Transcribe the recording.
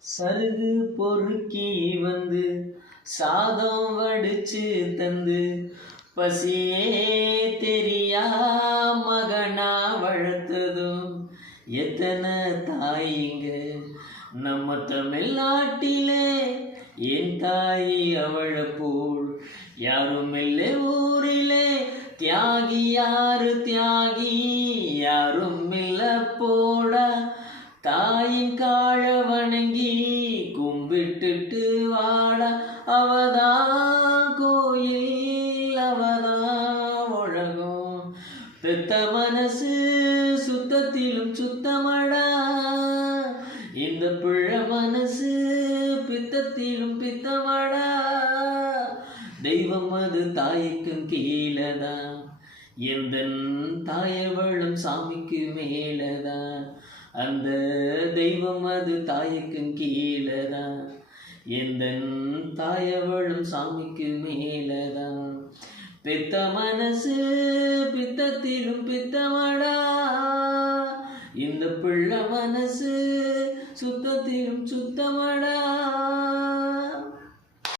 சருகு பொறுக்கி வந்து சாதம் வடிச்சு தந்து பசியே தெரியா மகனா வளர்த்ததும் எத்தனை தாயிங்க நம்ம தமிழ்நாட்டிலே. என் தாயி அவளை போல் யாரும் இல்லை ஊரிலே. தியாகி யாரு தியாகி யாரும் இல்ல போடா. தாயின் காழ வணங்கி கும்பிட்டுட்டு வாடா. அவதான் கோயில் அவதான் உலகம். பெத்த மனசு சுத்தத்திலும் சுத்தமடா. இந்த பிள்ளை மனசு பித்தத்திலும் பித்தமடா. தெய்வம் அது தாய்க்கும் கீழதான். எந்த தாயவளும் சாமிக்கு மேலதான். அந்த தெய்வம் அது தாய்க்கும் கீழதான். எந்த தாயவளும் சாமிக்கு மேலதான். பெத்த மனசு பித்தத்திலும் பித்தமடா. இந்த பிள்ளை மனசு சுத்தத்திலும் சுத்தமடா.